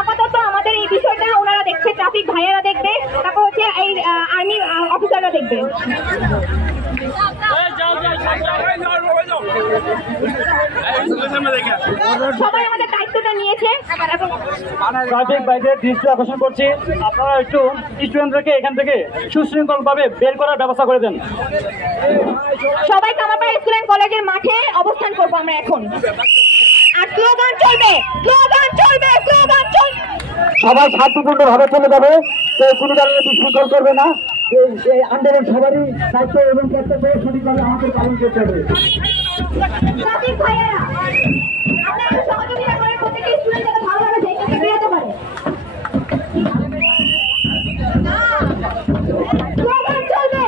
আপাতত আমাদের এই বিষয়টা ওনারা দেখছে, ট্রাফিক ভাইয়েরা দেখবে, তারপর হচ্ছে এই আর্মি অফিসাররা দেখবে। সবাই আমাদের দায়িত্বটা নিয়েছে। ট্রাফিক বাইকের দৃষ্টি আকর্ষণ করছি, আপনারা একটু স্টুডেন্টদেরকে এখান থেকে সুশৃঙ্খল ভাবে বের করার ব্যবস্থা করে দেন। সবাই কামারপাড়া স্কুল এন্ড কলেজের মাঠে অবস্থান করবো আমরা এখন, আর স্লোগান চলবে, স্লোগান চলবে, স্লোগান চলবে। সবাই শান্তিপূর্ণ ভাবে চলে যাবে, কেউ কোনো কারণে বিশৃঙ্খল করবে না। এই আন্দোলন সবারই দায়িত্ব এবং কর্তব্য সঠিকভাবে আমাদের পালন করতে হবে। ট্রাফিক ভাইয়েরা আপনারা সহযোগিতা করে প্রত্যেকটা স্টুডেন্ট যাতে ভালোভাবে দেখতে বেরোতে পারে। স্লোগান চলবে,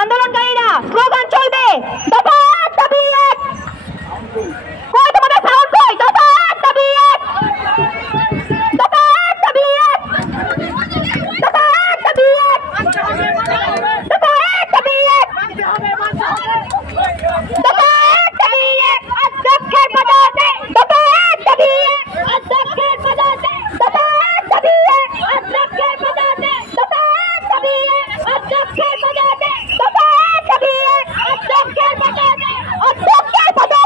আন্দোলনকারীরা স্লোগান চলবে, দফা এক দাবি এক। কই তোমাদের সাউন্ড কই? দফা এক দাবি এক, দফা এক দাবি এক, দফা এক দাবি এক, দফা এক দাবি এক, দফা এক দাবি এক। অধ্যক্ষের পদে দফা এক দাবি এক, অধ্যক্ষের পদে দফা এক দাবি এক, অধ্যক্ষের পদে দফা এক দাবি এক, অধ্যক্ষের পদে দফা এক দাবি এক, অধ্যক্ষের পদে, অধ্যক্ষের পদে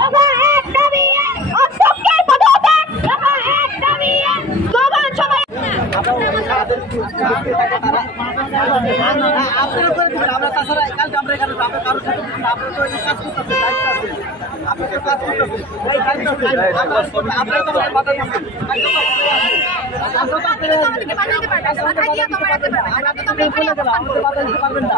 দফা এক দাবি এক, অধ্যক্ষের পদে দফা এক দাবি এক। স্লোগান সবাই আমরা তাছাড়া কালকে আমরা এখানে কারোর সাথে আপনার তো কাজ করতেছে, আপনাকে কাজ করতেছে, আপনারা তো বাধা দিচ্ছেন, আমরা তো বাধা দিতে পারবেন না।